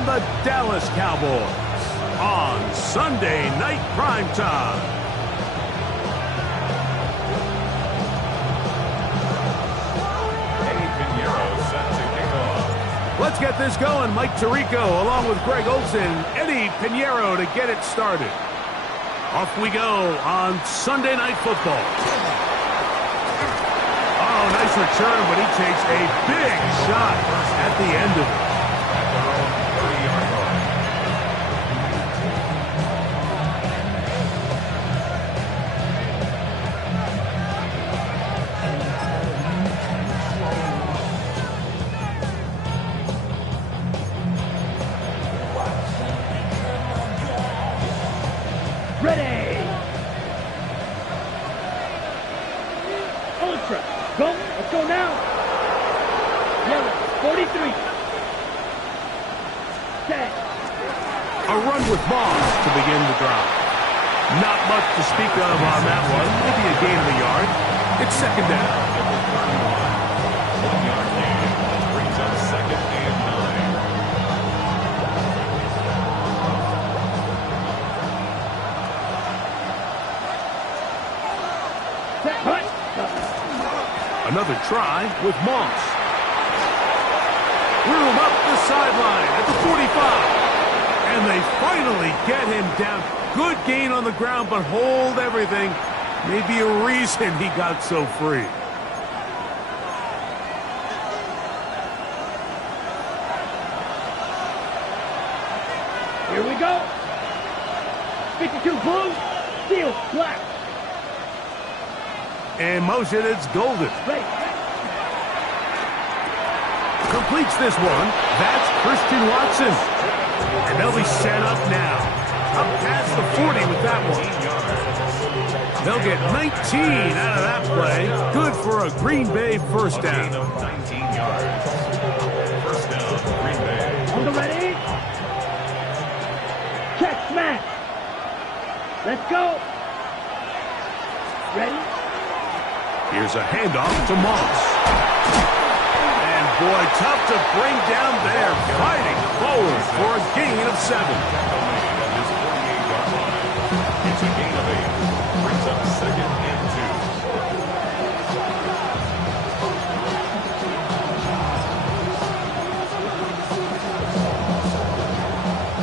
and the Dallas Cowboys on Sunday Night Primetime. Let's get this going. Mike Tirico along with Greg Olsen, Eddie Pinheiro to get it started. Off we go on Sunday Night Football. Oh, nice return, but he takes a big shot at the end of it. Ready! Ultra, go! Let's go now! Yellow, 43. Set. A run with Moss to begin the drive. Not much to speak of on that one. Maybe a gain of a yard. It's second down. 1 yard gain brings up 2nd and 9. Another try with Moss. Room up the sideline at the 45. And they finally get him down. Good gain on the ground, but hold everything. Maybe a reason he got so free. Here we go. 52 blue, steel black. In motion, it's Golden. Ready. Completes this one. That's Christian Watson. And they'll be set up now. Up past the 40 with that one. They'll get 19 out of that play. Good for a Green Bay first down. 19 yards. First down, Green Bay. On the ready. Check smash. Let's go. Ready. Here's a handoff to Moss. And boy, tough to bring down there. Fighting forward for a gain of 7. It's a gain of 8. Brings up 2nd and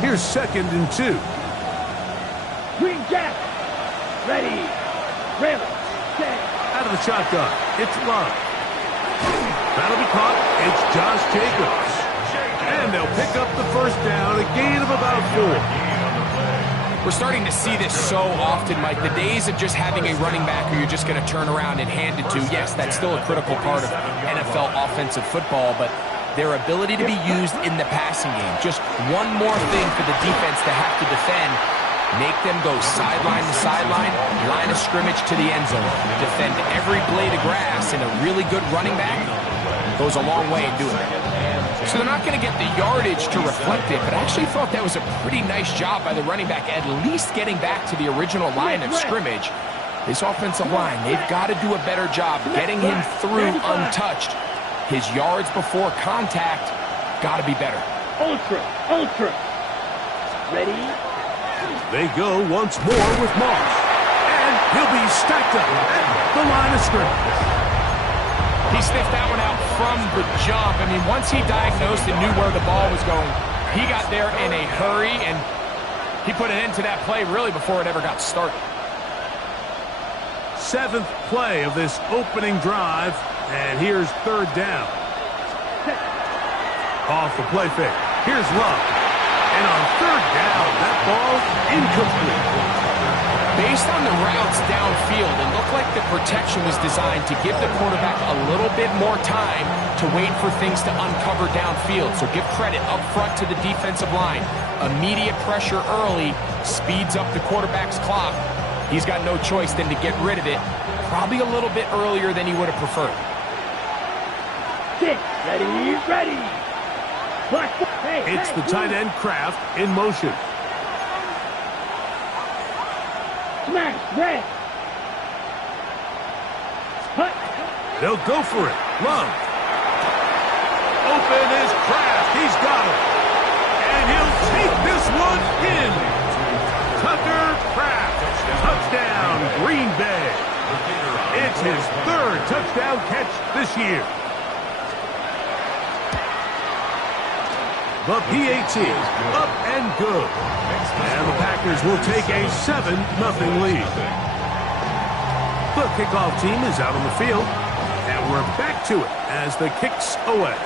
2. Here's 2nd and 2. Green Jack. Ready. Railing. Set. Out of the shotgun, it's Love. That'll be caught. It's Josh Jacobs. And they'll pick up the first down, a gain of about 4. We're starting to see this so often, Mike. The days of just having a running back who you're just going to turn around and hand it to, yes, that's still a critical part of NFL offensive football, but their ability to be used in the passing game, just one more thing for the defense to have to defend. Make them go sideline to sideline, line of scrimmage to the end zone. Defend every blade of grass, and a really good running back goes a long way in doing that. So they're not going to get the yardage to reflect it, but I actually thought that was a pretty nice job by the running back, at least getting back to the original line of scrimmage. This offensive line, they've got to do a better job getting him through untouched. His yards before contact got to be better. Ultra, ultra. Ready. They go once more with Moss. And he'll be stacked up at the line of scrimmage. He sniffed that one out from the jump. I mean, once he diagnosed and knew where the ball was going, he got there in a hurry, and he put an end to that play really before it ever got started. 7th play of this opening drive, and here's 3rd down. Off the play fake. Here's Love. And on 3rd down, that ball incomplete. Based on the routes downfield, it looked like the protection was designed to give the quarterback a little bit more time to wait for things to uncover downfield. So give credit up front to the defensive line. Immediate pressure early speeds up the quarterback's clock. He's got no choice than to get rid of it, probably a little bit earlier than he would have preferred. Sit. Ready, ready. Black. Hey, it's the tight end Kraft in motion. Smash, red. Hut. They'll go for it. Love. Open is Kraft. He's got it. And touchdown catch this year. The PAT, up and good. And the Packers will take a 7-0 lead. The kickoff team is out on the field, and we're back to it as the kick's away.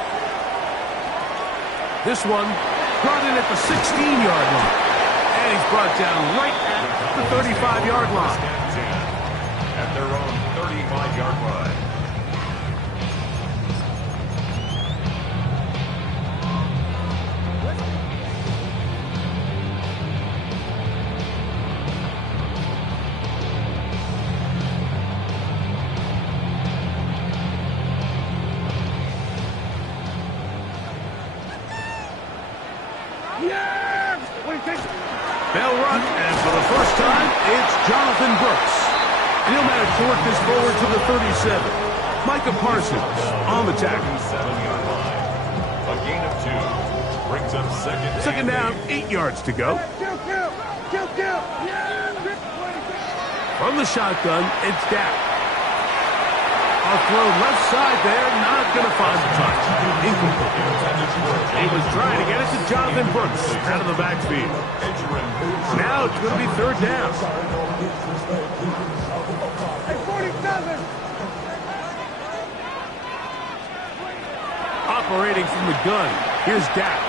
This one brought in at the 16-yard line, and he's brought down right at the 35-yard line. At their own 35-yard line. They'll run, and for the first time, it's Jonathan Brooks. And he'll manage to work this forward to the 37. Micah Parsons on the tackle. 7-yard line. A gain of 2 brings up Second down, 8 yards to go. From the shotgun, it's down. A throw left side there, not going to find the touch. Incomplete. He was trying to get it to Jonathan Brooks out of the backfield. Now it's going to be third down. Operating from the gun, here's Dak.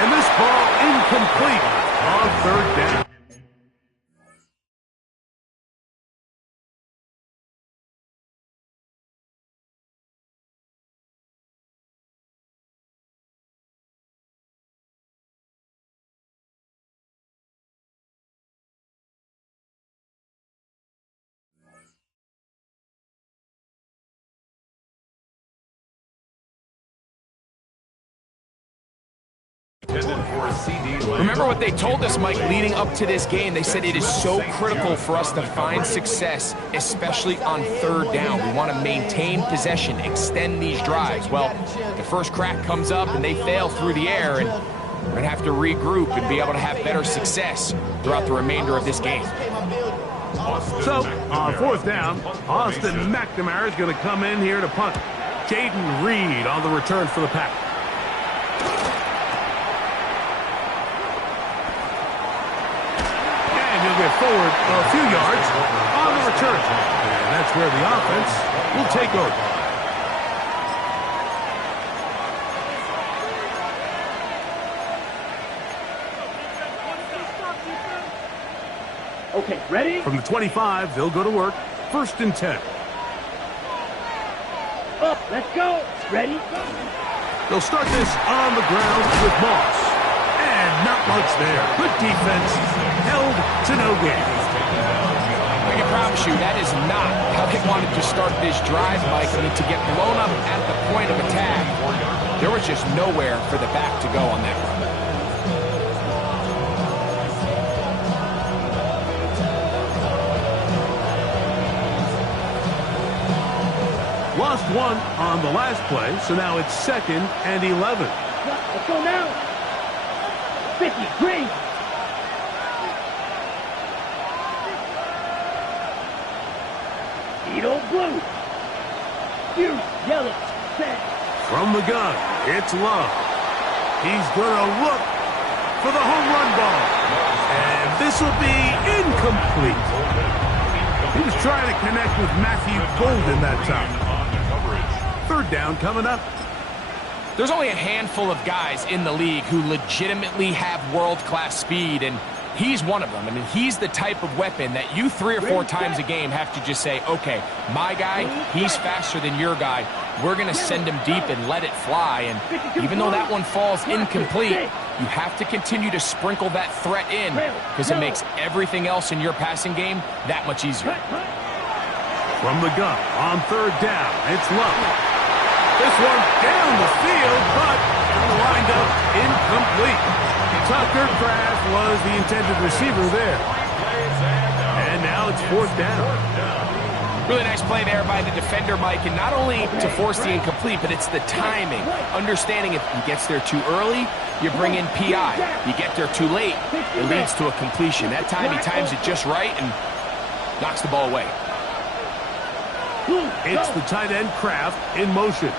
And this ball incomplete on third down. Remember what they told us, Mike, leading up to this game? They said it is so critical for us to find success, especially on third down. We want to maintain possession, extend these drives. Well, the first crack comes up and they fail through the air, and we're going to have to regroup and be able to have better success throughout the remainder of this game. So, on fourth down, Austin McNamara is going to come in here to punt. Jaden Reed on the return for the Pack. Get forward a few yards on the return. And that's where the offense will take over. Okay, ready? From the 25, they'll go to work. First and 10. Up, let's go. Ready? They'll start this on the ground with Moss. And not much there. Good defense. Held to no gain. I can promise you that is not how they wanted to start this drive, Mike. I mean, to get blown up at the point of attack, there was just nowhere for the back to go on that run. Lost one on the last play, so now it's 2nd and 11. Let's go now. 50, green. Edo blue. Hughes, yellow, set. From the gun, it's Love. He's going to look for the home run ball. And this will be incomplete. He was trying to connect with Matthew Golden that time. Third down coming up. There's only a handful of guys in the league who legitimately have world-class speed, and he's one of them. I mean, he's the type of weapon that you 3 or 4 times a game have to just say, okay, my guy, he's faster than your guy. We're going to send him deep and let it fly. And even though that one falls incomplete, you have to continue to sprinkle that threat in because it makes everything else in your passing game that much easier. From the gun on third down, it's Love. This one down the field, but lined up incomplete. Tucker Kraft was the intended receiver there. And now it's fourth down. Really nice play there by the defender, Mike, and not only to force the incomplete, but it's the timing. Understanding if he gets there too early, you bring in PI. You get there too late, it leads to a completion. That time he times it just right and knocks the ball away. It's the tight end Kraft in motion.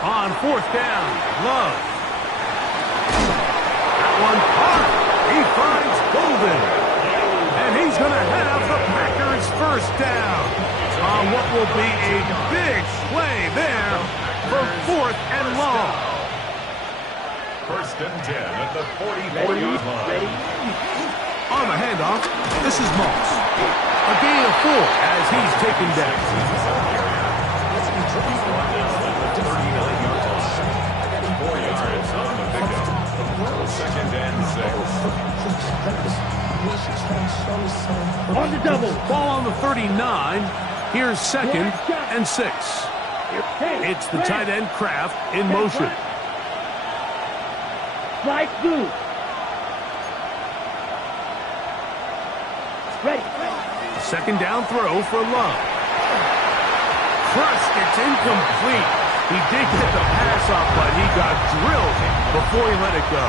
On fourth down, Love. That one caught. He finds Golden. And he's going to have the Packers first down on what will be a big play there for fourth and long. First and 10 at the 44-yard line. On the handoff, this is Moss. A gain of 4 as he's taken down. Second and 6. On the double. Ball on the 39. Here's second and 6. It's the tight end Kraft in motion. Slide through. Ready. Second down throw for Love. Crushed, it's incomplete. He did get the pass off, but he got drilled before he let it go.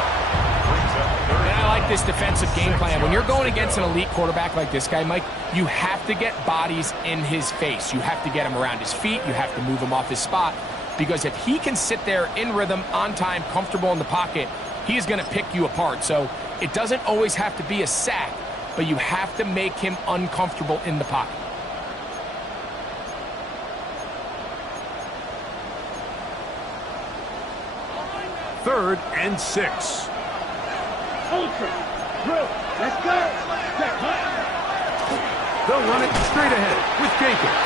And I like this defensive game plan. When you're going against an elite quarterback like this guy, Mike, you have to get bodies in his face. You have to get him around his feet. You have to move him off his spot. Because if he can sit there in rhythm, on time, comfortable in the pocket, he's going to pick you apart. So it doesn't always have to be a sack, but you have to make him uncomfortable in the pocket. Third and 6. Ultra. Drill. Let's go. They'll run it straight ahead with Jenkins.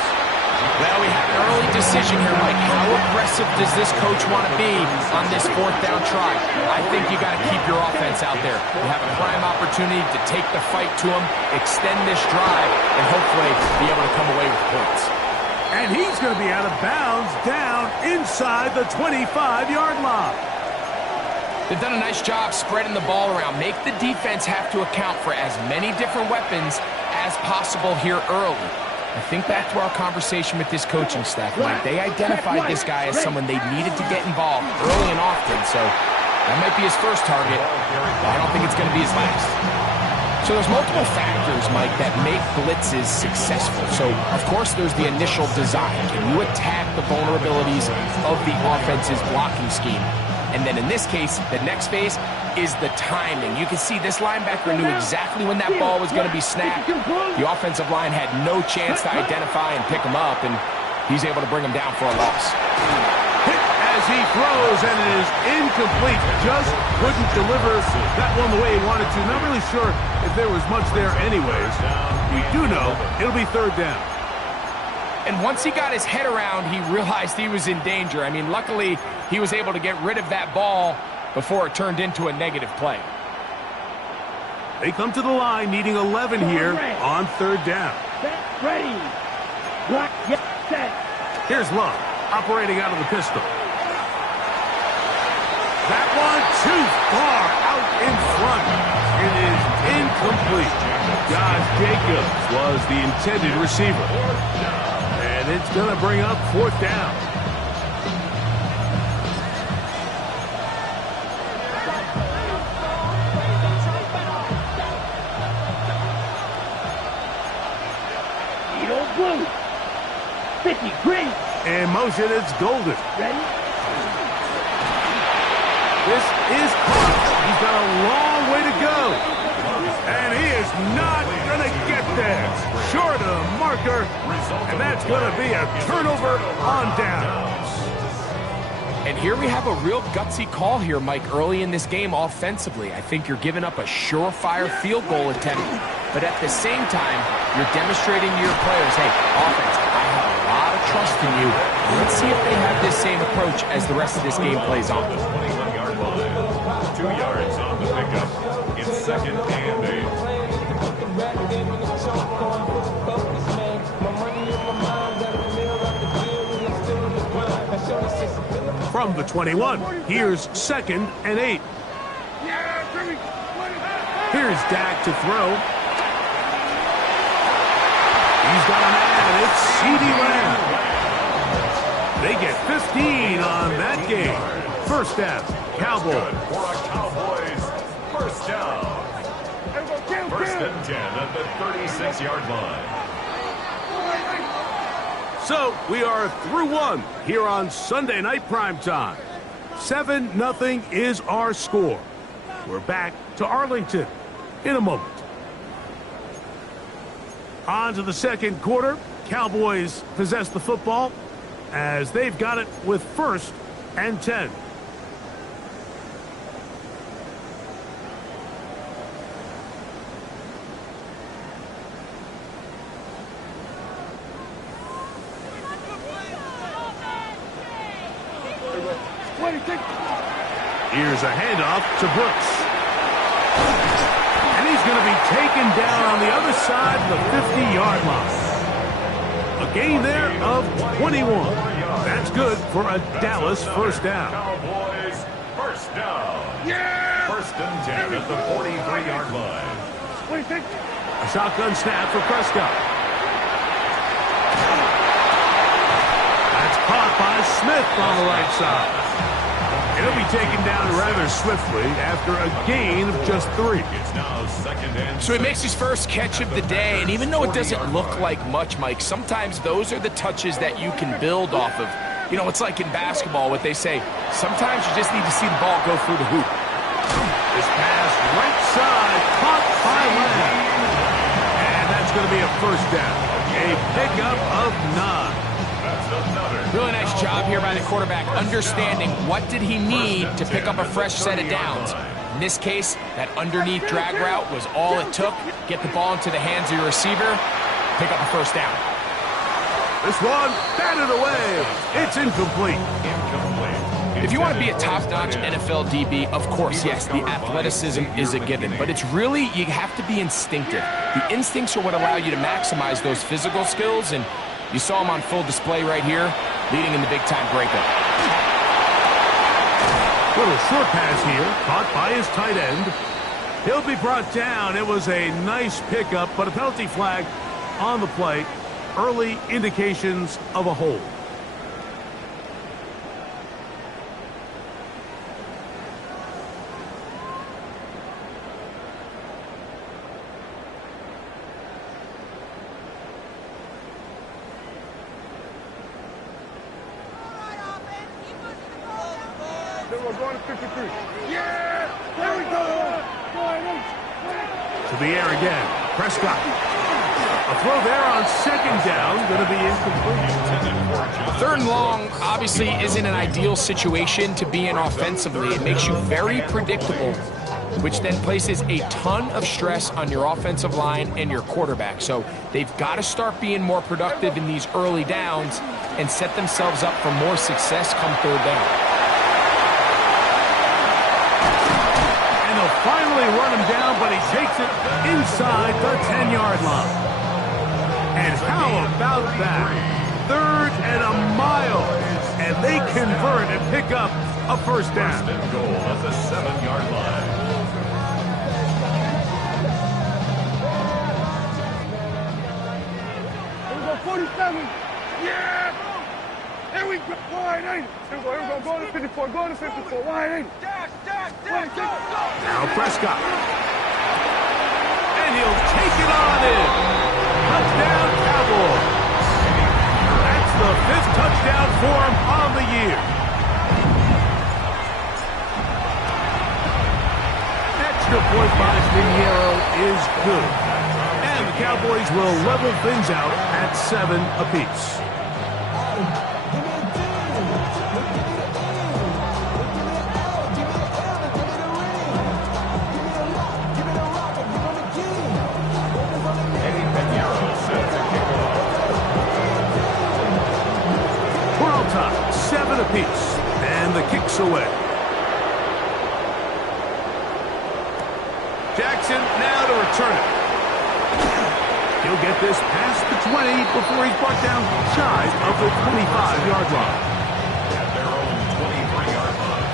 Well, we have an early decision here, Mike. How aggressive does this coach want to be on this fourth down try? I think you got to keep your offense out there. You have a prime opportunity to take the fight to him, extend this drive, and hopefully be able to come away with points. And he's going to be out of bounds down inside the 25-yard line. They've done a nice job spreading the ball around. Make the defense have to account for as many different weapons as possible here early. I think back to our conversation with this coaching staff, Mike. They identified this guy as someone they needed to get involved early and often, so that might be his first target, but I don't think it's going to be his last. So there's multiple factors, Mike, that make blitzes successful. So, of course, there's the initial design. Can you attack the vulnerabilities of the offense's blocking scheme? And then in this case, the next phase is the timing. You can see this linebacker knew exactly when that ball was going to be snapped. The offensive line had no chance to identify and pick him up, and he's able to bring him down for a loss. Hit as he throws, and it is incomplete. Just couldn't deliver that one the way he wanted to. Not really sure if there was much there anyways. We do know it'll be third down. And once he got his head around, he realized he was in danger. I mean, luckily, he was able to get rid of that ball before it turned into a negative play. They come to the line needing 11 here on third down. Ready. Block. Yes, set. Here's Love operating out of the pistol. That one too far out in front. It is incomplete. Josh Jacobs was the intended receiver. And it's going to bring up fourth down. Blue. 50 green. In motion, it's Golden. Ready? This is caught. He's got a long way to go. And he is not going to get there. Short of the marker. And that's going to be a turnover on downs. And here we have a real gutsy call here, Mike, early in this game offensively. I think you're giving up a surefire field goal attempt. But at the same time, you're demonstrating to your players, hey, offense, I have a lot of trust in you. Let's see if they have this same approach as the rest of this game plays on. 21-yard line. 2 yards on the pickup in second and 8. From the 21, here's second and 8. Here's Dak to throw. He's got a man. It's CeeDee Lamb. They get 15 on that game. First down, Cowboys. for a Cowboys first down. First and 10 at the 36-yard line. So we are through one here on Sunday Night Primetime. 7-0 is our score. We're back to Arlington in a moment. On to the second quarter. Cowboys possess the football as they've got it with 1st and 10. Here's a handoff to Brooks. And he's going to be taken down on the other side of the 50-yard line. A gain there of 21. That's good for a Dallas first down. Cowboys first down. Yeah! First and 10 at the 43-yard line. A shotgun snap for Prescott. That's caught by Smith on the right side. It'll be taken down rather swiftly after a gain of just 3. It's now second and So he makes his first catch of the day, and even though it doesn't look like much, Mike, sometimes those are the touches that you can build off of. You know, it's like in basketball, what they say, sometimes you just need to see the ball go through the hoop. This pass right side, caught by Lamb. And that's going to be a first down. A pickup of 9. Really nice job here by the quarterback, understanding what did he need to pick up a fresh set of downs. In this case, that underneath drag route was all it took. Get the ball into the hands of your receiver, pick up a first down. This one, batted away. It's incomplete. If you want to be a top-notch NFL DB, of course, yes, the athleticism is a given. But it's really, you have to be instinctive. The instincts are what allow you to maximize those physical skills, and you saw him on full display right here, leading in the big-time breakup. Little short pass here, caught by his tight end. He'll be brought down. It was a nice pickup, but a penalty flag on the play. Early indications of a hold. We're going to 53. Yeah! There we go! To the air again. Prescott. A throw there on second down. Going to be incomplete. 3rd and long obviously isn't an ideal situation to be in offensively. It makes you very predictable, which then places a ton of stress on your offensive line and your quarterback. So they've got to start being more productive in these early downs and set themselves up for more success come 3rd down. Finally run him down, but he takes it inside the 10-yard line. And how about that? 3rd and a mile. And they convert and pick up a first down. First and goal at the 7-yard line. Here we go, 47. Yeah! There we go. Wide ain't it? Here we go. Go to 54. Go to 54. Wide ain't it? Now Prescott. And he'll take it on in. Touchdown, Cowboys. That's the 5th touchdown for him on the year. Extra point by Pinheiro is good. And the Cowboys will level things out at 7 apiece. Apiece, and the kick's away. Jackson now to return it. He'll get this past the 20 before he's brought down shy of the 25-yard line. At their own 23-yard line.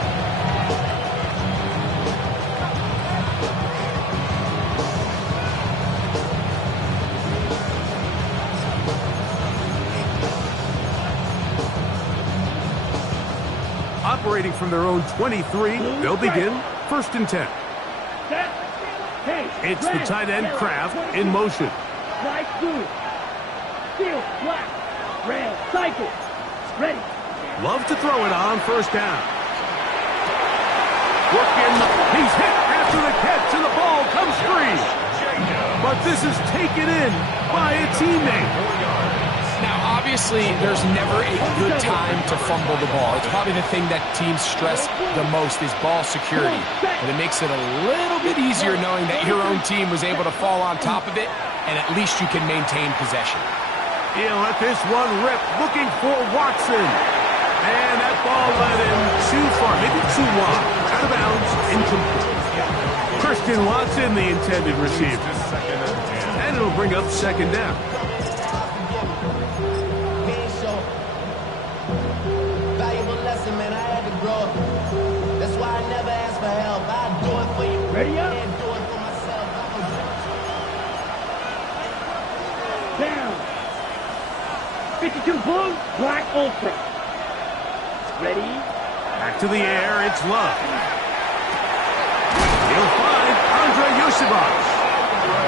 Operating from their own 23, they'll begin 1st and 10. It's the tight end Kraft in motion. Right through. Field, black, red, cycle. Ready. Love to throw it on first down. Working. He's hit after the catch, and the ball comes free. But this is taken in by a teammate. Now, obviously, there's never a good time to fumble the ball. It's probably the thing that teams stress the most is ball security. But it makes it a little bit easier knowing that your own team was able to fall on top of it, and at least you can maintain possession. He'll let this one rip, looking for Watson. And that ball led him too far, maybe too wide. Out of bounds, incomplete. Christian Watson, the intended receiver. And it'll bring up second down. Ready up. Down. 52 blue, black ultra. Ready. Back to the air, it's Love. He'll find Andre Yosibas.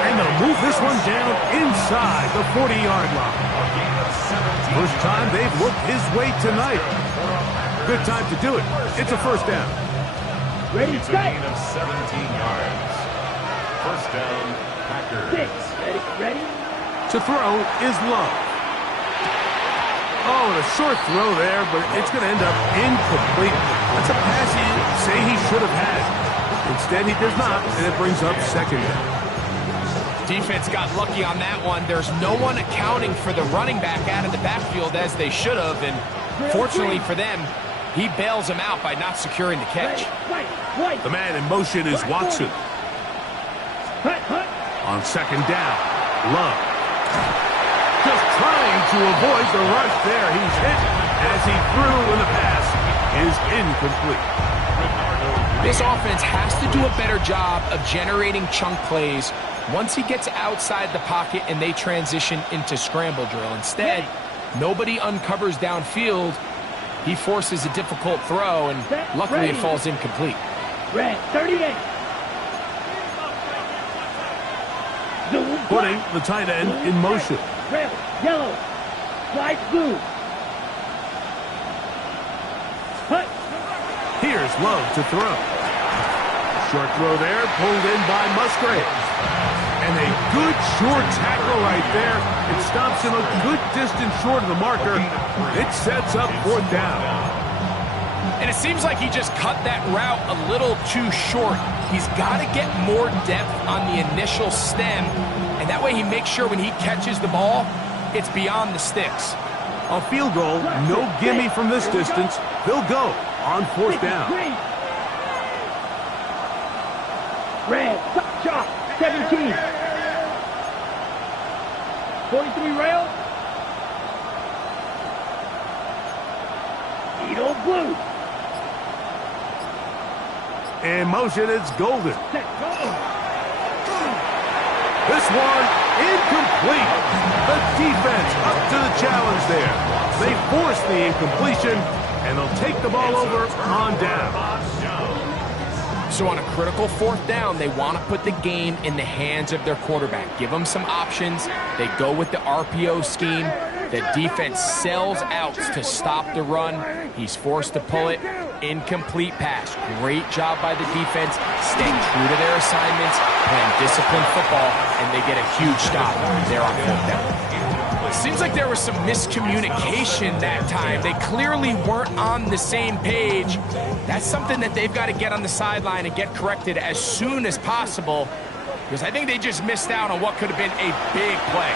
And they'll move this one down inside the 40-yard line. First time they've looked his way tonight. Good time to do it. It's a first down. Ready, It's a gain of 17 yards. First down, Packers. 6. Ready. To throw is Love. Oh, and a short throw there, but it's going to end up incomplete. That's a pass he say he should have had. Instead, he does not, and it brings up second down. Defense got lucky on that one. There's no one accounting for the running back out of the backfield as they should have, and fortunately for them, he bails him out by not securing the catch. The man in motion is Watson. On second down, Love. Just trying to avoid the rush there. He's hit as he threw, and the pass is incomplete. This offense has to do a better job of generating chunk plays once he gets outside the pocket and they transition into scramble drill. Instead, nobody uncovers downfield. He forces a difficult throw, and luckily it falls incomplete. Red, 38. Putting the tight end in motion. Red, yellow, light blue. Hut. Here's Love to throw. Short throw there, pulled in by Musgrave. And a good short tackle right there. It stops him a good distance short of the marker. It sets up fourth down. And it seems like he just cut that route a little too short. He's got to get more depth on the initial stem, and that way he makes sure when he catches the ball, it's beyond the sticks. A field goal, no gimme from this distance. They'll go on fourth down. Red, chop, 17. 43 rail. Edo blue. In motion, it's Golden. This one, incomplete. The defense up to the challenge there. They force the incompletion, and they'll take the ball over on down. So on a critical fourth down, they want to put the game in the hands of their quarterback. Give them some options. They go with the RPO scheme. The defense sells out to stop the run. He's forced to pull it. Incomplete pass. Great job by the defense, staying true to their assignments, playing disciplined football, and they get a huge stop there on fourth down. Seems like there was some miscommunication that time. They clearly weren't on the same page. That's something that they've got to get on the sideline and get corrected as soon as possible, because I think they just missed out on what could have been a big play.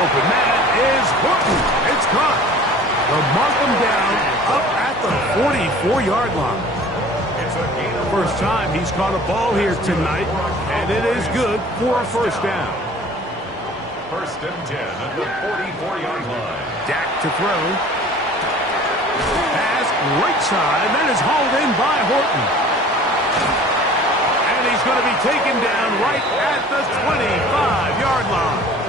Open man is Horton. It's caught. They'll mark him down up at the 44-yard line. First time he's caught a ball here tonight, and it is good for a first down. First and 10 at the 44-yard line. Dak to throw. Pass right side, and that is hauled in by Horton. And he's going to be taken down right at the 25-yard line.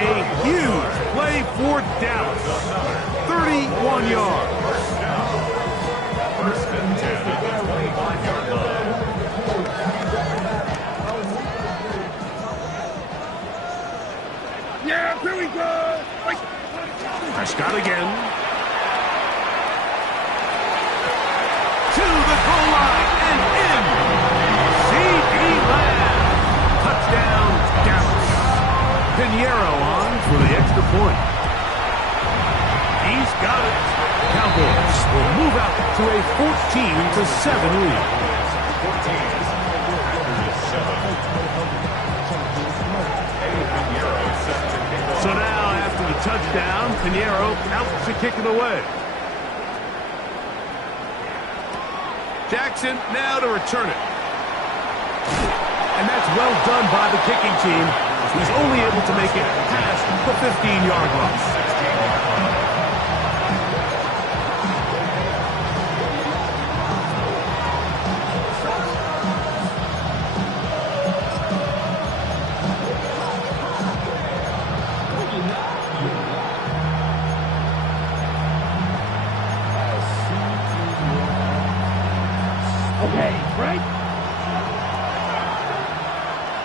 A huge play for Dallas. 31 yards. First and 10 at the 25-yard line. Out again. To the goal line and in. C.D. Lamb. Touchdown, Dallas. Pinheiro on for the extra point. He's got it. Cowboys will move out to a 14-7 lead. 14. So now, after the touchdown, Pinheiro out to kick it away. Jackson now to return it. And that's well done by the kicking team. He's only able to make it past the 15-yard line. Okay, right?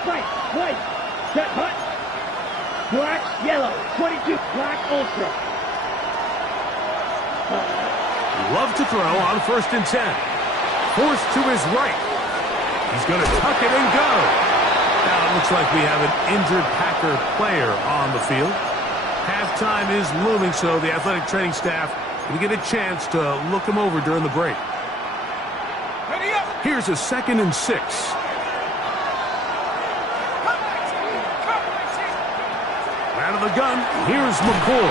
Right, white, set hut, black, yellow, 22, black, ultra. Love to throw on 1st and 10. Forced to his right. He's going to tuck it and go. Now it looks like we have an injured Packer player on the field. Halftime is looming, so the athletic training staff will get a chance to look him over during the break. Here's a 2nd and 6. Out of the gun, here's McCoy.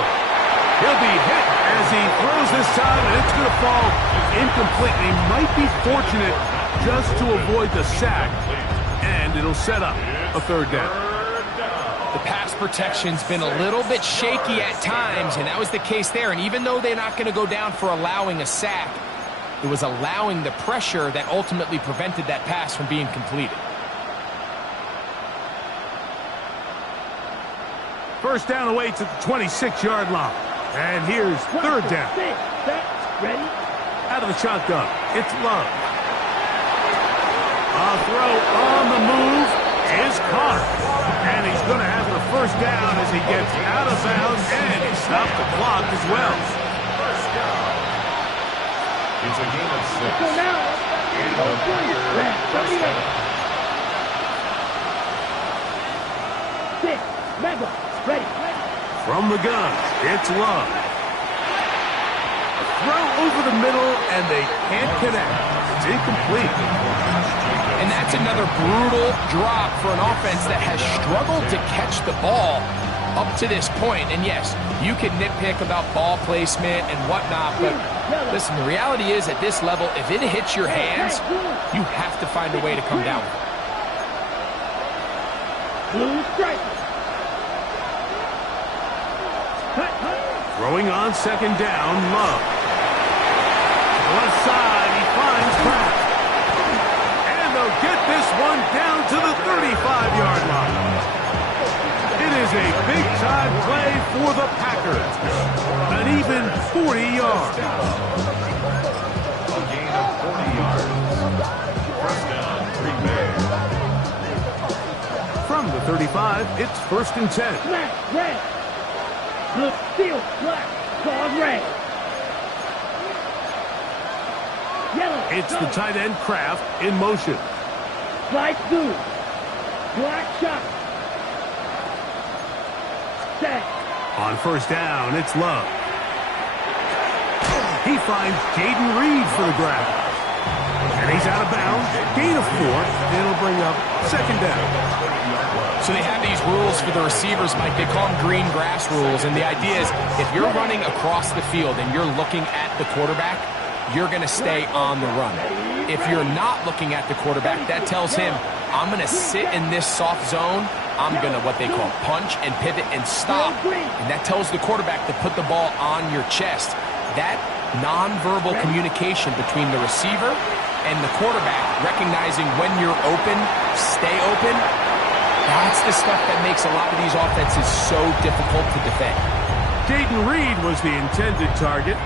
He'll be hit as he throws this time, and it's going to fall incomplete. He might be fortunate just to avoid the sack, and it'll set up a 3rd down. The pass protection's been a little bit shaky at times, and that was the case there. And even though they're not going to go down for allowing a sack, it was allowing the pressure that ultimately prevented that pass from being completed. First down away to the 26-yard line. And here's 3rd down. Ready? Out of the shotgun, it's Love. A throw on the move is caught. And he's going to have the 1st down as he gets out of bounds, and he stopped the clock as well. It's a game of 6. So now, And the Packers first down. 6, mega, ready. From the gun, it's Love. A throw over the middle, and they can't connect. It's incomplete. And that's another brutal drop for an offense that has struggled to catch the ball up to this point. And yes, you can nitpick about ball placement and whatnot, but listen, the reality is at this level, if it hits your hands, you have to find a way to come down with it. Blue stripe. Throwing on 2nd down, Love. Left side, he finds Kraft. And they'll get this one down to the 35-yard line. It is a big-time play for the Packers. An even 40 yards. A gain of 40 yards. First down, Green Bay. From the 35, it's 1st and 10. Black, red. Blue, steel, black, cause red. Yellow. It's the tight end Kraft in motion. Slide blue. Black shot. Set. On 1st down, it's Love. He finds Jaden Reed for the grab. And he's out of bounds. Gain of 4. It'll bring up 2nd down. So they have these rules for the receivers, Mike. They call them green grass rules. And the idea is if you're running across the field and you're looking at the quarterback, you're going to stay on the run. If you're not looking at the quarterback, that tells him, I'm going to sit in this soft zone. I'm going to what they call punch and pivot and stop. And that tells the quarterback to put the ball on your chest. That nonverbal communication between the receiver and the quarterback, recognizing when you're open, stay open, that's the stuff that makes a lot of these offenses so difficult to defend. Jaden Reed was the intended target,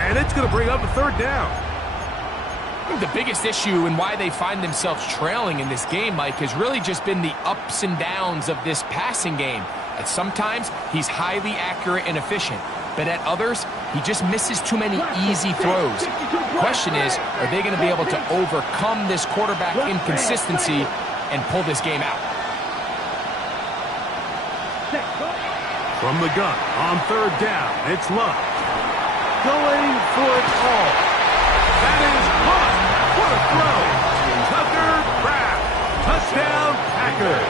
and it's going to bring up a 3rd down. I think the biggest issue and why they find themselves trailing in this game, Mike, has really just been the ups and downs of this passing game. And sometimes he's highly accurate and efficient. but at others, he just misses too many easy throws. The question is, are they going to be able to overcome this quarterback inconsistency and pull this game out? From the gun, on third down, it's Love. Going for it all. That is caught. What a throw. Tucker Kraft. Touchdown, Packers.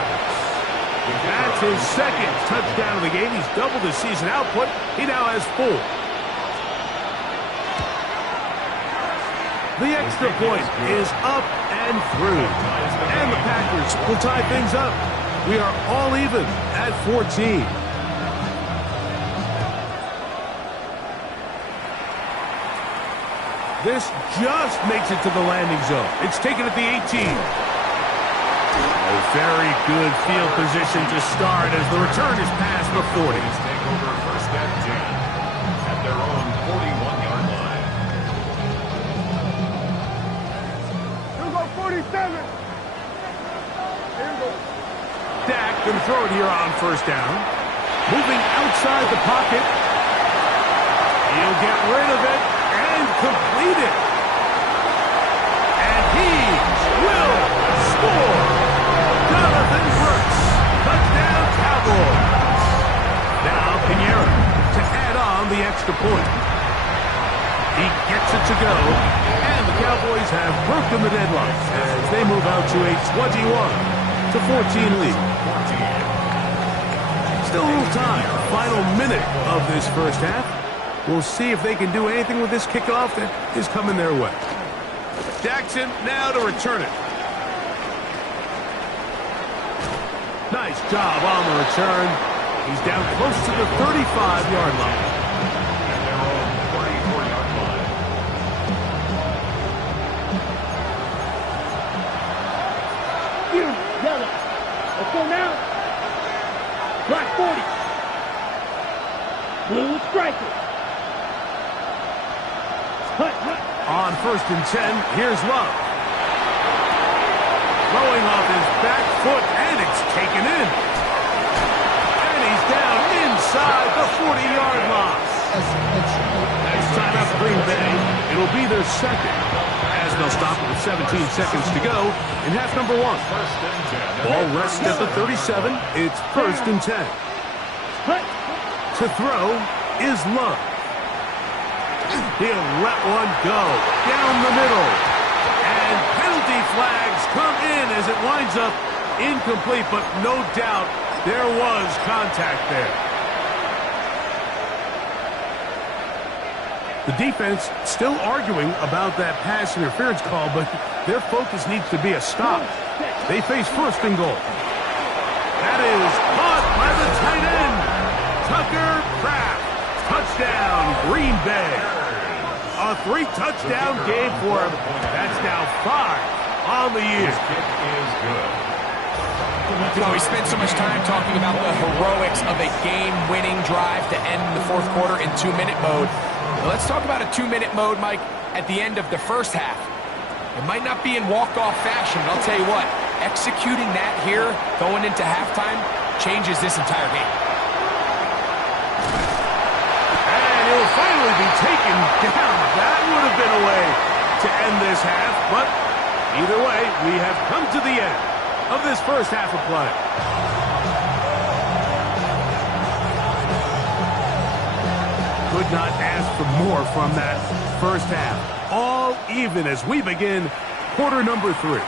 That's his second touchdown of the game. He's doubled his season output. He now has 4. The extra point is up and through. And the Packers will tie things up. We are all even at 14. This just makes it to the landing zone. It's taken at the 18. A very good field position to start as the return is past the 40. Take over first and 10 at their own 41-yard line. Here we go, 47. Here we go. Dak going to throw it here on first down. Moving outside the pocket. He'll get rid of it and complete it. And he will score. Jonathan Brooks. Touchdown, Cowboys. Now Pinheiro to add on the extra point. He gets it to go. And the Cowboys have broken the deadlock as they move out to a 21-14 lead. Still a little time. Final minute of this first half. We'll see if they can do anything with this kickoff that is coming their way. Jackson now to return it. Nice job on the return. He's down close to the 35-yard line. At their own 34-yard line. Yellow. Let's go now. Black 40. Blue striker. On first and 10, here's Love. Throwing off his back foot, and it's taken in. And he's down inside the 40-yard line. Nice time out for Green Bay. It'll be their second, as they'll stop with 17 seconds to go in half number 1. First and 10. Ball rests at the 37. It's first and 10. To throw is Love. He'll let one go down the middle. And penalty flags come in as it winds up incomplete, but no doubt there was contact there. The defense still arguing about that pass interference call, but their focus needs to be a stop. They face first and goal. That is caught by the tight end, Tucker Kraft. Touchdown, Green Bay. A 3-touchdown game for him. That's now 5 on the year. His kick is good. You know, we spent so much time talking about the heroics of a game-winning drive to end the fourth quarter in 2-minute mode. Let's talk about a 2-minute mode, Mike, at the end of the first half. It might not be in walk-off fashion, but I'll tell you what, executing that here, going into halftime, changes this entire game. And he'll finally be taken down. That would have been a way to end this half, but either way, we have come to the end of this first half of play. Could not ask for more from that first half. All even as we begin quarter number 3.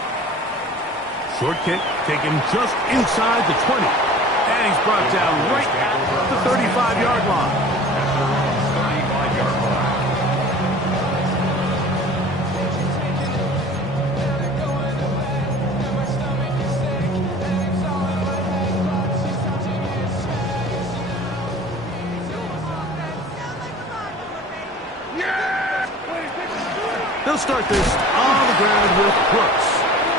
Short kick taken just inside the 20. And he's brought down right at the 35-yard line. At their own 35-yard line. They'll start this on the ground with Brooks.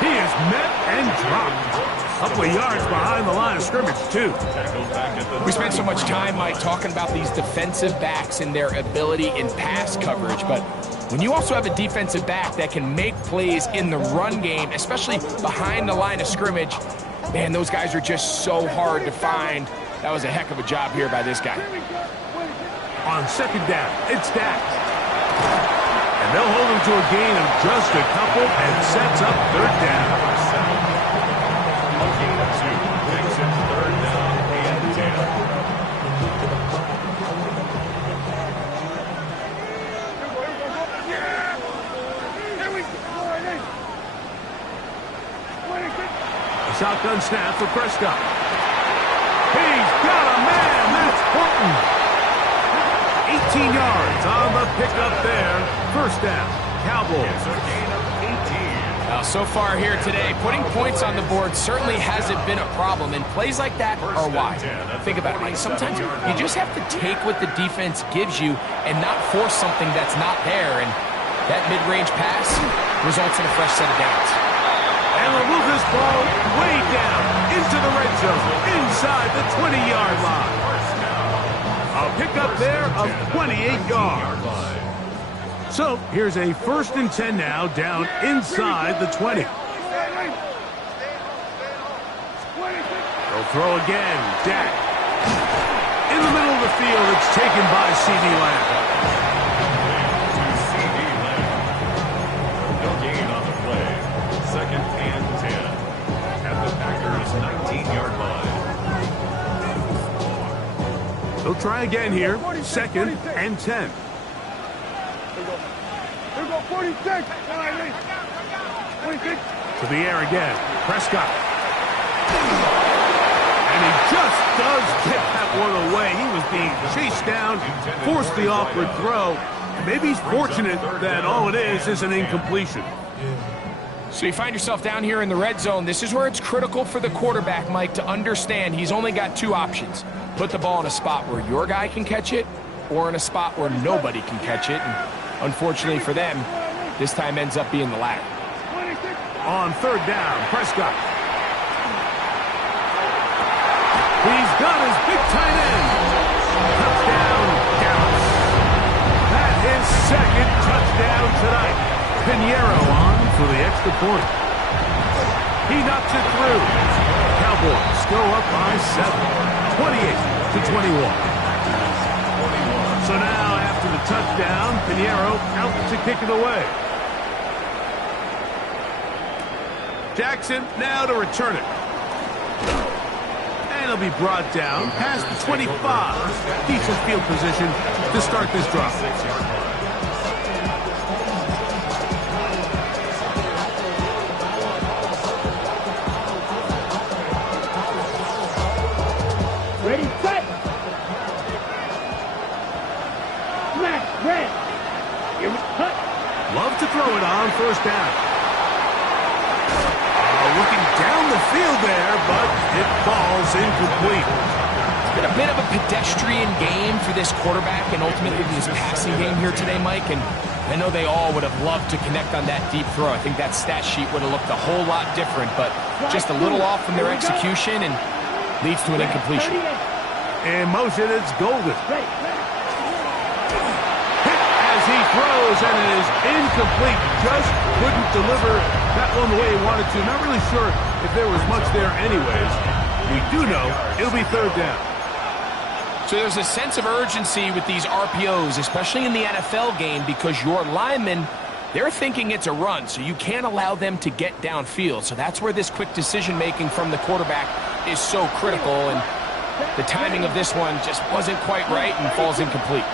He is met and dropped. A couple of yards behind the line of scrimmage, too. We spent so much time, Mike, talking about these defensive backs and their ability in pass coverage, but when you also have a defensive back that can make plays in the run game, especially behind the line of scrimmage, man, those guys are just so hard to find. That was a heck of a job here by this guy. On second down, it's Dak. And they'll hold him to a gain of just a couple and sets up third down. A gain of 2 makes it third down and 10. A shotgun snap for Prescott. He's got a man. That's Horton. 18 yards on the pickup there. First down, Cowboys. It's a gain of 18. Now, so far here today, putting points on the board certainly hasn't been a problem, and plays like that are why. Think about it, Mike. Sometimes you just have to take what the defense gives you and not force something that's not there, and that mid-range pass results in a fresh set of downs. And we'll move this ball way down into the red zone, inside the 20-yard line. A pickup there of 28 yards. So here's a 1st and 10 now, down inside the 20. They'll throw again. Dak. In the middle of the field, it's taken by C.D. Lamb. No gain on the play. 2nd and 10. At the Packers' 19-yard line. They'll try again here. 2nd and 10. Here go 46. 26. To the air again. Prescott. And he just does get that one away. He was being chased down, forced the awkward throw. Maybe he's fortunate that all it is an incompletion. So you find yourself down here in the red zone. This is where it's critical for the quarterback, Mike, to understand he's only got 2 options. Put the ball in a spot where your guy can catch it, or in a spot where nobody can catch it. And unfortunately for them, this time ends up being the latter. On 3rd down, Prescott. He's got his big tight end. Touchdown, Dallas. That's his 2nd touchdown tonight. Pinheiro on for the extra point. He knocks it through. Cowboys go up by 7, 28-21. So now, after the touchdown, Pinheiro out to kick it away. Jackson now to return it. And he'll be brought down past the 25. Decent field position to start this drive. Ready, set. Smash, red. Here we cut. Love to throw it on 1st down. Looking down the field there, but it falls incomplete. It's been a bit of a pedestrian game for this quarterback and ultimately this passing game here today, Mike. And I know they all would have loved to connect on that deep throw. I think that stat sheet would have looked a whole lot different, but just a little off in their execution and leads to an incompletion. In motion, it's Golden. Hit as he throws, and it is incomplete. Just couldn't deliver that one the way he wanted to. Not really sure if there was much there anyways. We do know it'll be 3rd down. So there's a sense of urgency with these RPOs, especially in the NFL game, because your linemen, they're thinking it's a run, so you can't allow them to get downfield. So that's where this quick decision-making from the quarterback is so critical, and the timing of this one just wasn't quite right and falls incomplete.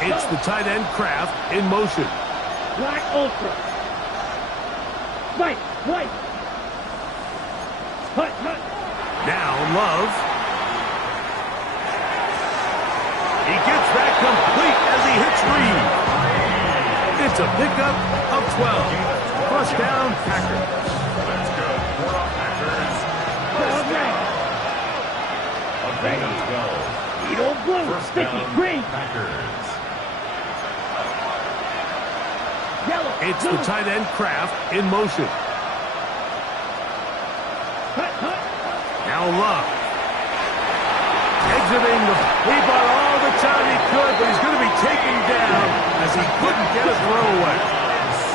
It's the tight end Kraft in motion. Black Ultra. White. Hut. Now Love. He gets that complete as he hits Reed. It's a pickup of 12. First down, Packers. Let's go for Packers. First down. A gain of 12. Edo blue. First Sticky. down, Green. Packers. Yellow. It's the tight end Kraft in motion. Hut. Now Love. Exiting the... He bought all the time he could, but he's going to be taken down as he couldn't get a throw away.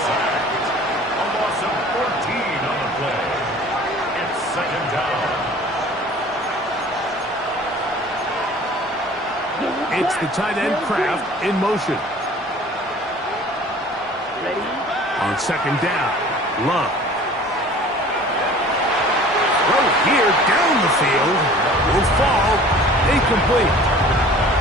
Sacked. A loss of 14 on the play. It's 2nd down. It's the tight end Kraft in motion. On second down, Love. Throw here down the field. Will fall incomplete.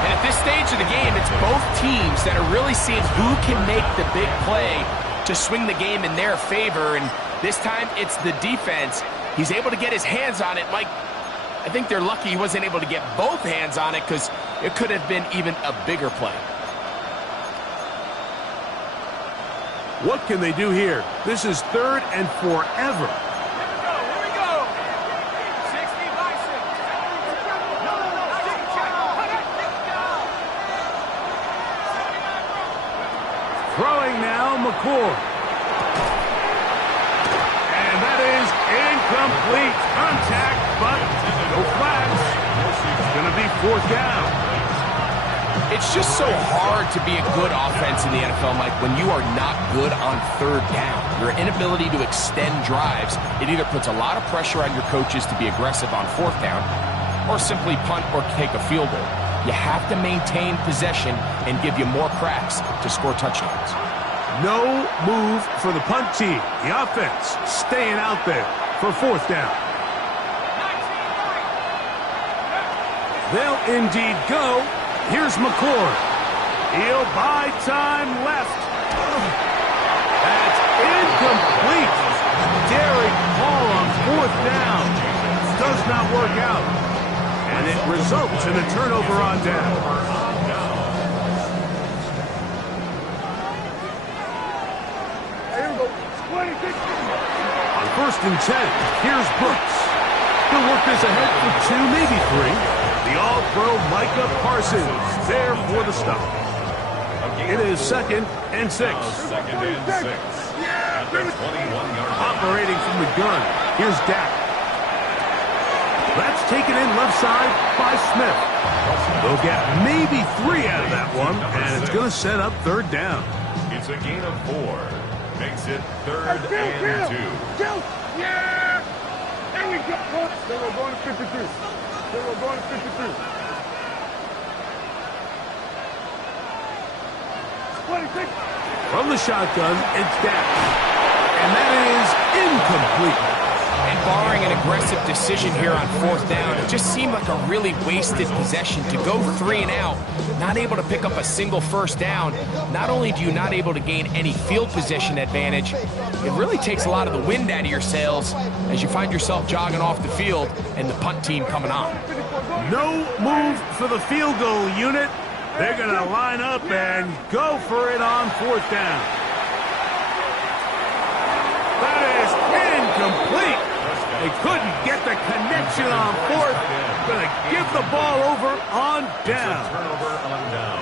And at this stage of the game, it's both teams that are really seeing who can make the big play to swing the game in their favor. And this time, it's the defense. He's able to get his hands on it. Mike, I think they're lucky he wasn't able to get both hands on it because it could have been even a bigger play. What can they do here? This is 3rd and forever. Here we go. 60 by 6. Throwing now, McCord. And that is incomplete. Contact, but no flags. It's going to be 4th down. It's just so hard to be a good offense in the NFL, Mike, when you are not good on 3rd down. Your inability to extend drives, it either puts a lot of pressure on your coaches to be aggressive on 4th down or simply punt or take a field goal. You have to maintain possession and give you more cracks to score touchdowns. No move for the punt team. The offense staying out there for 4th down. They'll indeed go. Here's McCord. He'll buy time left. That's incomplete. Daring ball on 4th down. Does not work out. And it results in a turnover on down. Here we go. 26. On 1st and 10, here's Brooks. He'll work this ahead for 2, maybe 3. The all-pro Micah Parsons there for the stop. It is 2nd and 6. 2nd and 6. At the 21-yard line. Operating from the gun, here's Dak. That's taken in left side by Smith. They'll get maybe 3 out of that one, and it's going to set up 3rd down. It's a gain of 4. Makes it 3rd and 2. Yeah! There we go. Then we're going to 53. Then we're going to 53. 26. From the shotgun, it's Dak. And that is incomplete. And barring an aggressive decision here on 4th down, it just seemed like a really wasted possession to go 3 and out, not able to pick up a single 1st down. Not only do you not able to gain any field position advantage, it really takes a lot of the wind out of your sails as you find yourself jogging off the field and the punt team coming on. No move for the field goal unit. They're going to line up and go for it on 4th down. That is incomplete. They couldn't get the connection on 4th. Going to give the ball over on down. Turnover on down.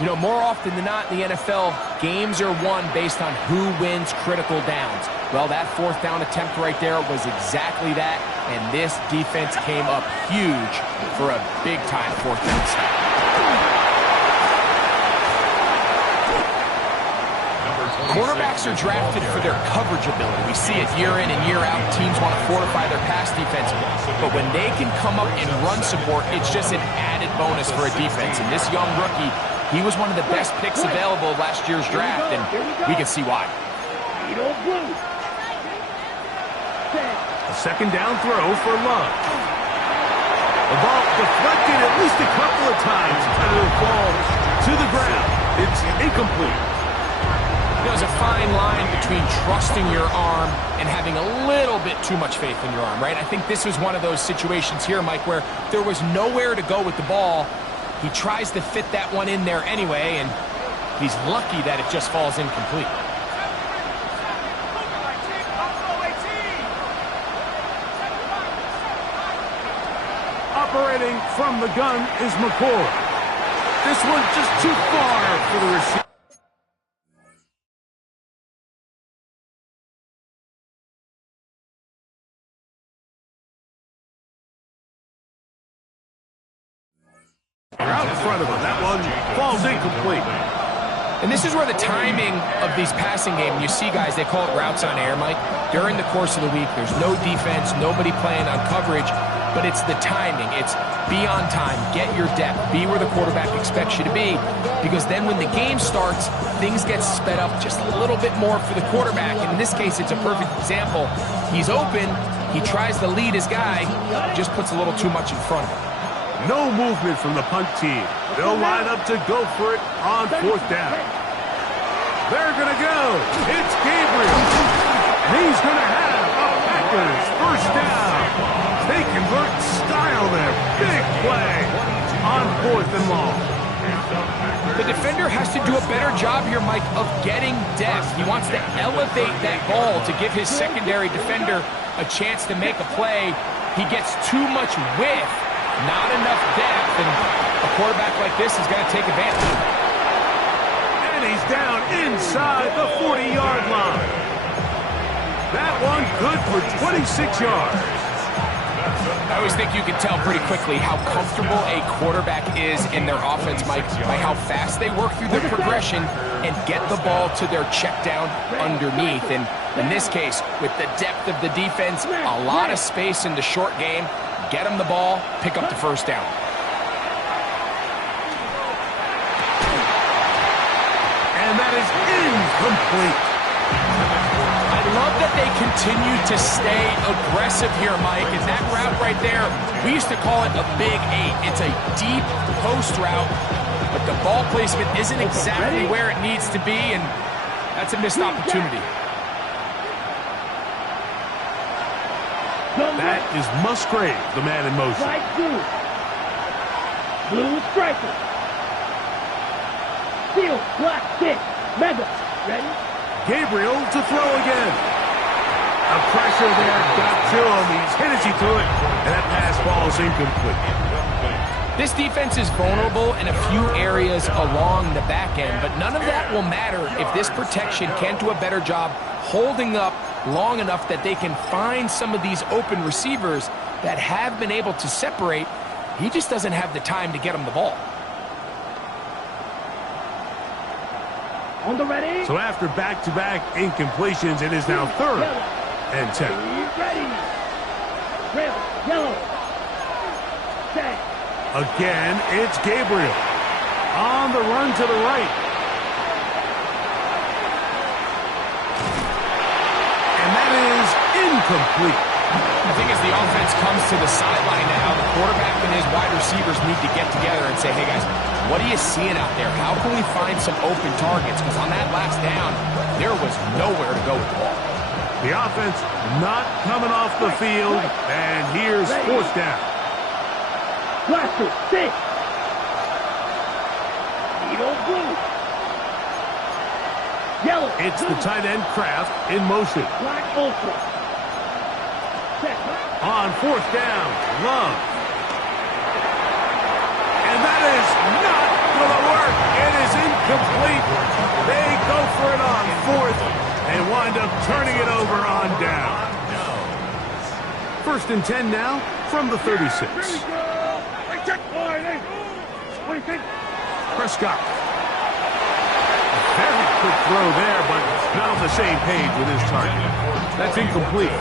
You know, more often than not in the NFL, games are won based on who wins critical downs. Well, that 4th down attempt right there was exactly that, and this defense came up huge for a big-time 4th down stop. Quarterbacks are drafted for their coverage ability. We see it year in and year out. Teams want to fortify their pass defense. But when they can come up and run support, it's just an added bonus for a defense. And this young rookie, he was one of the best picks available last year's draft, and we can see why. A 2nd down throw for Love. The ball deflected at least a couple of times. It'll fall to the ground. It's incomplete. There's a fine line between trusting your arm and having a little bit too much faith in your arm, right? I think this was one of those situations here, Mike, where there was nowhere to go with the ball. He tries to fit that one in there anyway, and he's lucky that it just falls incomplete. Operating from the gun is McCord. This one just too far for the receiver. Out in front of him. That one falls incomplete. And this is where the timing of these passing games, you see guys, they call it routes on air, Mike. During the course of the week, there's no defense, nobody playing on coverage, but it's the timing. It's be on time, get your depth, be where the quarterback expects you to be, because then when the game starts, things get sped up just a little bit more for the quarterback. And in this case, it's a perfect example. He's open, he tries to lead his guy, just puts a little too much in front of him. No movement from the punt team. They'll line up to go for it on 4th down. They're going to go. It's Gabriel. And he's going to have a Packers 1st down. They convert style there. Big play on 4th and long. The defender has to do a better job here, Mike, of getting depth. He wants to elevate that ball to give his secondary defender a chance to make a play. He gets too much width, not enough depth, and a quarterback like this is going to take advantage. And he's down inside the 40-yard line. That one good for 26 yards. I always think you can tell pretty quickly how comfortable a quarterback is in their offense, Mike, by how fast they work through their progression and get the ball to their check down underneath. And in this case, with the depth of the defense, a lot of space in the short game, get them the ball, pick up the 1st down. And that is incomplete. I love that they continue to stay aggressive here, Mike, and that route right there, we used to call it a big 8. It's a deep post route, but the ball placement isn't exactly where it needs to be, and that's a missed opportunity. That is Musgrave, the man in motion. Blue striker. Field, black, kick. Mega. Ready? Gabriel to throw again. A pressure there got to him. He's hit as he threw it, and that pass ball is incomplete. This defense is vulnerable in a few areas along the back end, but none of that will matter if this protection can't do a better job holding up long enough that they can find some of these open receivers that have been able to separate. He just doesn't have the time to get them the ball. On the ready. So after back-to-back incompletions, it is now 3rd and 10. Ready. Red, yellow. Set. Again, it's Gabriel. On the run to the right. And that is incomplete. I think as the offense comes to the sideline now, the quarterback and his wide receivers need to get together and say, hey guys, what are you seeing out there? How can we find some open targets? Because on that last down, there was nowhere to go with the ball. The offense not coming off the field, and here's 4th down. Blaster, 6. Needle blue. Yellow. It's the tight end Kraft in motion. Black ultra. Set. On 4th down, Love. And that is not going to work. It is incomplete. They go for it on 4th and wind up turning it over on down. 1st and 10 now from the 36. Prescott. Very quick throw there, but not on the same page with his target. That's incomplete.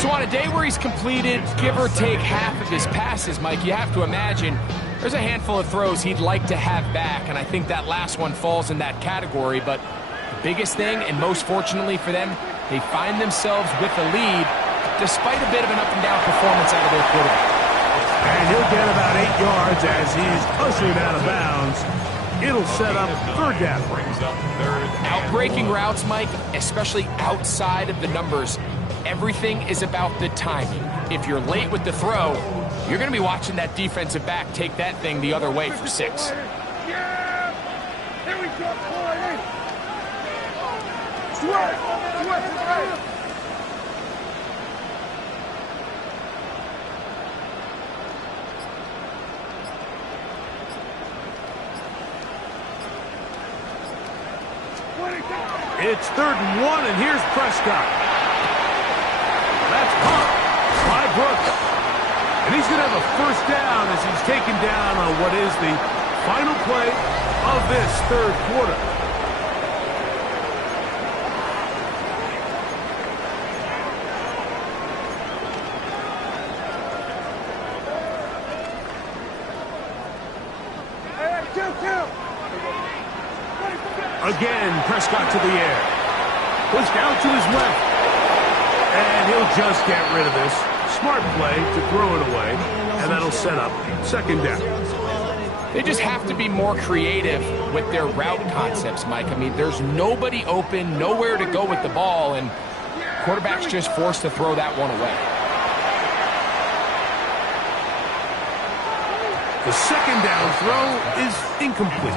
So on a day where he's completed, give or take half of his passes, Mike, you have to imagine there's a handful of throws he'd like to have back, and I think that last one falls in that category. But the biggest thing, and most fortunately for them, they find themselves with the lead despite a bit of an up-and-down performance out of their quarterback. And he'll get about 8 yards as he's ushered out of bounds. It'll set up 3rd down. Outbreaking routes, Mike, especially outside of the numbers, everything is about the timing. If you're late with the throw, you're going to be watching that defensive back take that thing the other way for 6. Yeah! Here we go, boy! Sweat! It's 3rd and 1, and here's Prescott. That's pumped by Brooks. And he's going to have a 1st down as he's taken down on what is the final play of this 3rd quarter. Again, Prescott to the air. Pushed out to his left. And he'll just get rid of this. Smart play to throw it away. And that'll set up second down. They just have to be more creative with their route concepts, Mike. I mean, there's nobody open, nowhere to go with the ball, and quarterback's just forced to throw that one away. The second down throw is incomplete.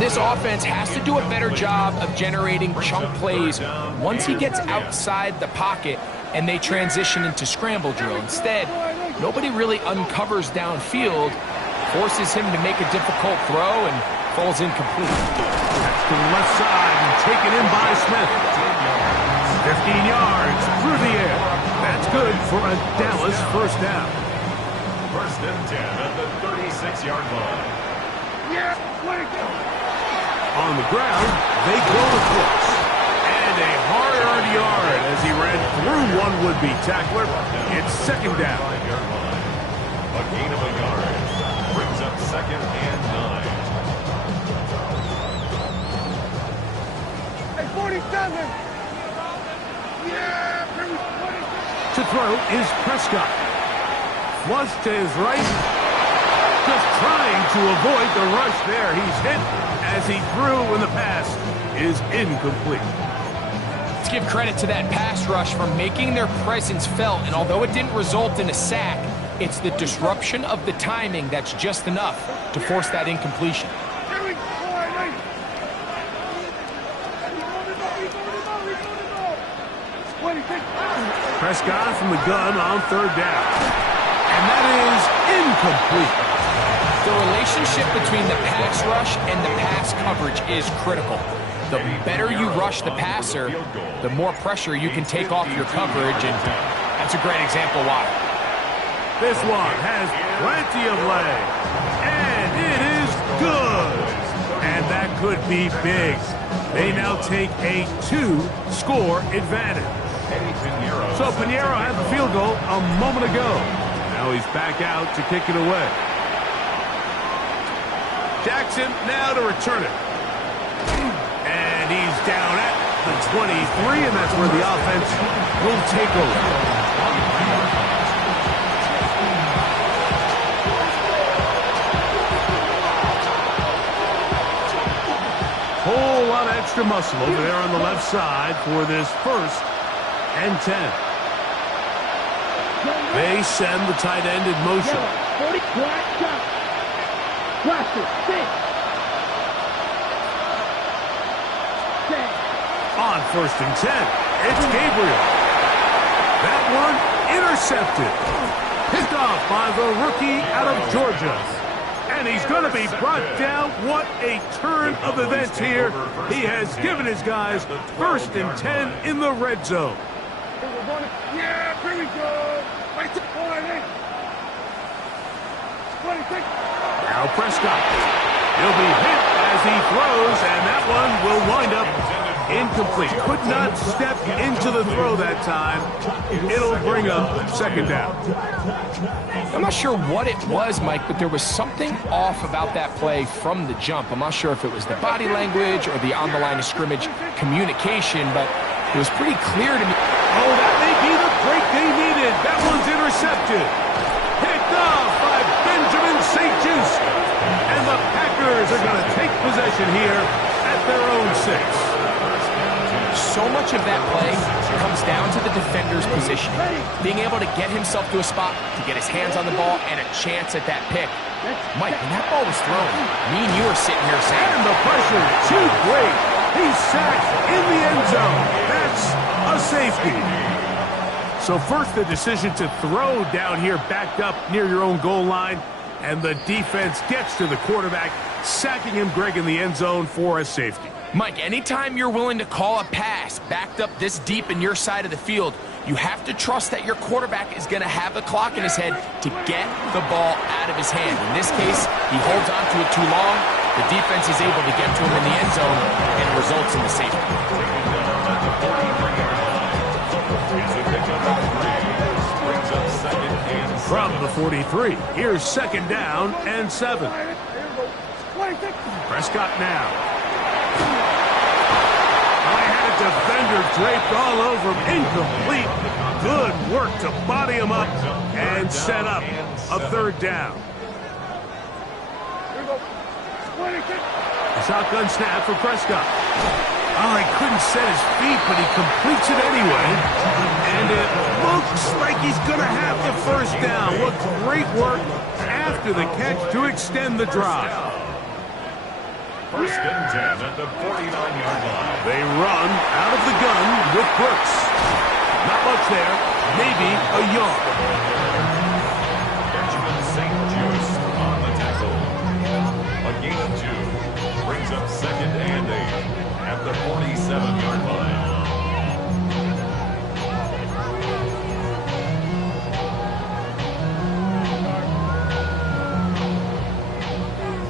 This offense has to do a better job of generating chunk plays once he gets outside the pocket and they transition into scramble drill. Instead, nobody really uncovers downfield, forces him to make a difficult throw, and falls incomplete. That's to the left side and taken in by Smith. 15 yards through the air. That's good for a Dallas first down. First and 10 at the 36-yard line. Yeah, let it go. On the ground, they go across. And a hard yard as he ran through one would-be tackler. It's second down. A gain of a yard. Brings up second and 9. Hey, 47. Yeah, 47. To throw is Prescott. Flush to his right. Just trying to avoid the rush there. He's hit as he threw, and the pass is incomplete. Let's give credit to that pass rush for making their presence felt, and although it didn't result in a sack, it's the disruption of the timing that's just enough to force that incompletion. Here we go. Prescott from the gun on third down. And that is incomplete. The relationship between the pass rush and the pass coverage is critical. The better you rush the passer, the more pressure you can take off your coverage, and that's a great example why. This one has plenty of leg. And it is good. And that could be big. They now take a 2-score advantage. So Pinheiro had the field goal a moment ago. Now he's back out to kick it away. Jackson now to return it. And he's down at the 23, and that's where the offense will take over. Whole lot of extra muscle over there on the left side for this first and 10. They send the tight end in motion. On first and 10, it's Gabriel. That one intercepted. Picked off by the rookie out of Georgia. And he's going to be brought down. What a turn of events here. He has given his guys first and 10 in the red zone. Yeah, here we go. Right to Now Prescott. He'll be hit as he throws, and that one will wind up incomplete. Could not step into the throw that time. It'll bring up second down. I'm not sure what it was, Mike, but there was something off about that play from the jump. I'm not sure if it was the body language or the on the line of scrimmage communication, but it was pretty clear to me. Oh, that may be the break they needed. That one's intercepted. Picked off by Benjamin St. Just. And the Packers are going to take possession here at their own 6. So much of that play comes down to the defender's positioning. Being able to get himself to a spot, to get his hands on the ball, and a chance at that pick. Mike, when that ball was thrown, me and you were sitting here saying, and the pressure too great. He's sacked in the end zone. That's a safety. So first the decision to throw down here backed up near your own goal line. And the defense gets to the quarterback, sacking him, Greg, in the end zone for a safety. Mike, anytime you're willing to call a pass backed up this deep in your side of the field, you have to trust that your quarterback is going to have the clock in his head to get the ball out of his hand. In this case, he holds on to it too long. The defense is able to get to him in the end zone, and it results in the safety. From the 43, here's second down and 7. Prescott now. I had a defender draped all over him. Incomplete. Good work to body him up and set up a third down. Here we go. 26. A shotgun snap for Prescott. Oh, he couldn't set his feet, but he completes it anyway. And it looks like he's going to have the first down. What great work after the catch to extend the drive. First and 10 at the 49-yard line. They run out of the gun with Brooks. Not much there. Maybe a yard. Benjamin St. Just on the tackle. A gain of 2. Brings up second and 8 at the 47-yard line.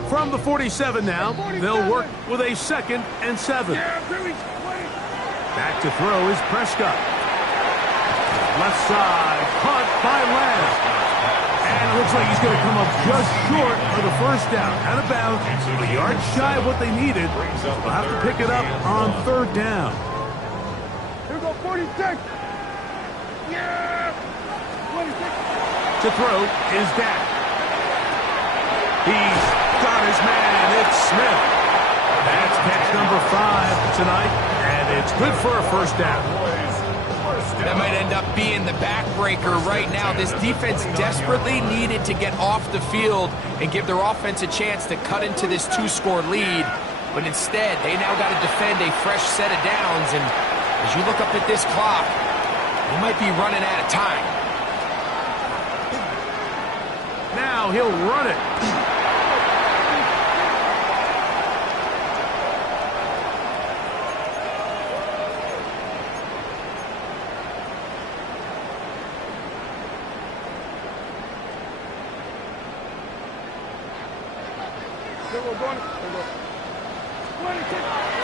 From the 47 now, they'll work with a 2nd and 7. Back to throw is Prescott. Left side, caught by Lamb. And it looks like he's going to come up just short of the first down. Out of bounds, a yard shy of what they needed. They'll have to pick it up on 3rd down. Here we go, 46. Yeah! 26. To throw is Dak. He's got his man. It's Smith. That's catch number 5 tonight, and it's good for a first down. That might end up being the backbreaker right now. This defense desperately needed to get off the field and give their offense a chance to cut into this 2-score lead. But instead, they now got to defend a fresh set of downs. And as you look up at this clock, they might be running out of time. Now he'll run it.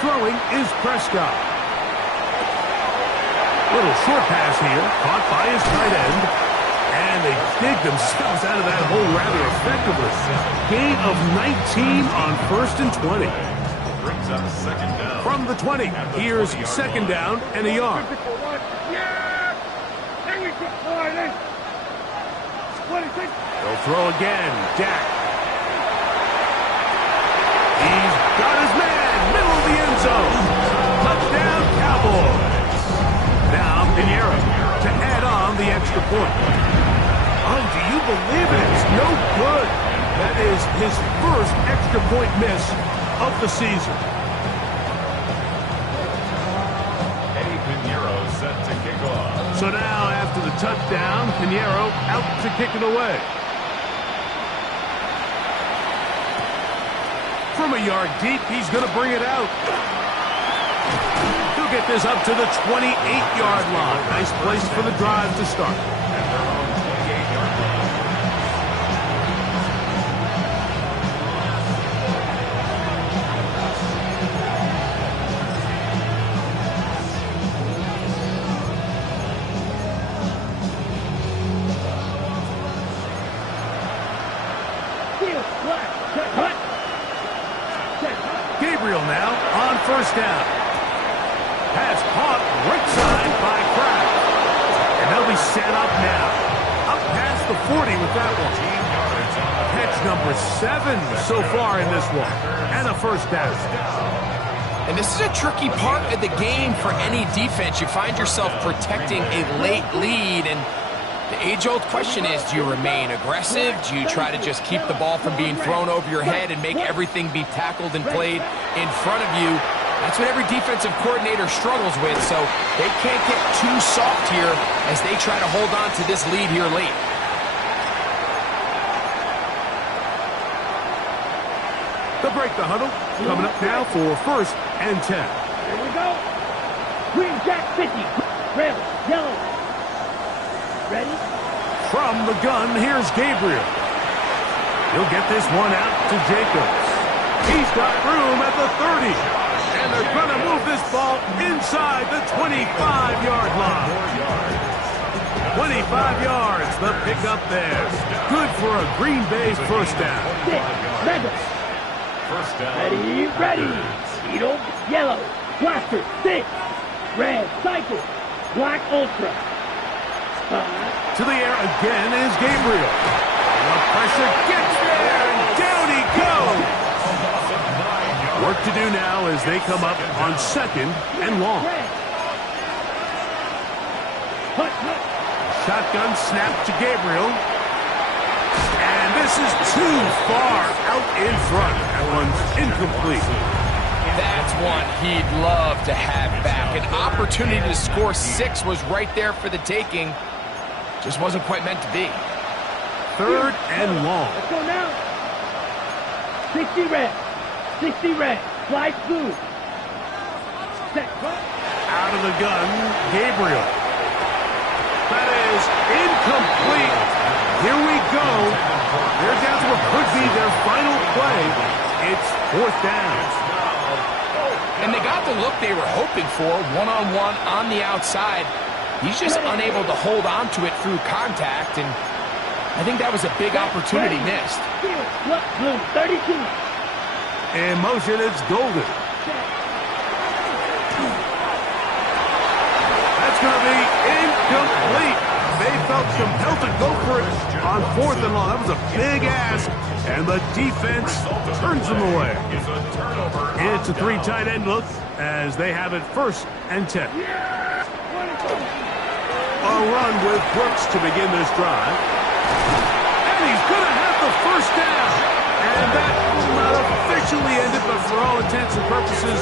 Throwing is Prescott. Little short pass here, caught by his tight end. And they dig themselves out of that hole rather effectively. Gain of 19 on 1st and 20. Brings up second down. From the 20, here's 2nd down and a yard. Yeah! Here we go. 26. They'll throw again. Dak. He's got his man. Middle of the end zone. Touchdown, Cowboys. Now, Pinheiro to add on the extra point. Oh, do you believe it? It's no good. That is his first extra point miss of the season. Eddie Pinheiro set to kick off. So now, after the touchdown, Pinheiro out to kick it away. From a yard deep, he's going to bring it out. He'll get this up to the 28-yard line. Nice place for the drive to start. At their own 28-yard line. Gabriel now on 1st down. Pass caught right side by Kraft. And they'll be set up now. Up past the 40 with that one. Catch number 7 so far in this one. And a first down. And this is a tricky part of the game for any defense. You find yourself protecting a late lead, and the age-old question is, do you remain aggressive? Do you try to just keep the ball from being thrown over your head and make everything be tackled and played in front of you? That's what every defensive coordinator struggles with, so they can't get too soft here as they try to hold on to this lead here late. They'll break the huddle. Coming up now for 1st and 10. Here we go. Green Jack 50. Red, yellow. Ready? From the gun, here's Gabriel. He'll get this one out to Jacobs. He's got room at the 30. And they're going to move this ball inside the 25-yard line. 25 yards, the pickup there. Good for a Green Bay first down. First down. Ready, ready. Beetle, yellow, blaster, stick, red, cycle, black, ultra. To the air again is Gabriel. The pressure gets there, and down he goes. Work to do now as they come up on 2nd and long. Shotgun snap to Gabriel. And this is too far out in front. That one's incomplete. That's one he'd love to have back. An opportunity to score 6 was right there for the taking. Just wasn't quite meant to be. 3rd and long. Let's go now. 60 red. 60 red. Slide blue. Set. Out of the gun, Gabriel. That is incomplete. Here we go. They're down to what could be their final play. It's 4th down. And they got the look they were hoping for, one-on-one on the outside. He's just unable to hold on to it through contact, and I think that was a big opportunity missed. Blue, 32. In motion, it's Golden. That's going to be incomplete. They felt compelled to go for it on 4th and long. That was a big ask, and the defense turns them away. It's a 3 tight end look as they have it 1st and 10. A run with Brooks to begin this drive. And he's going to have the 1st down. And that will not officially end it, but for all intents and purposes,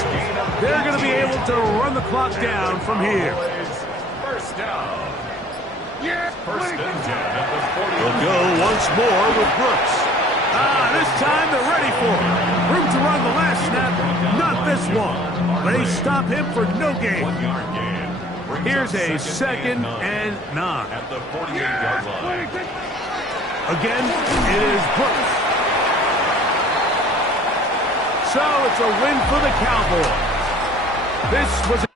they're going to be able to run the clock down from here. 1st down. First and 10 at the 40. They'll go once more with Brooks. This time they're ready for it. Room to run the last snap, not this one. They stop him for no gain. 1-yard gain. Here's a 2nd and 9. At the 48-yard line. Again, it is Brooks. So it's a win for the Cowboys. This was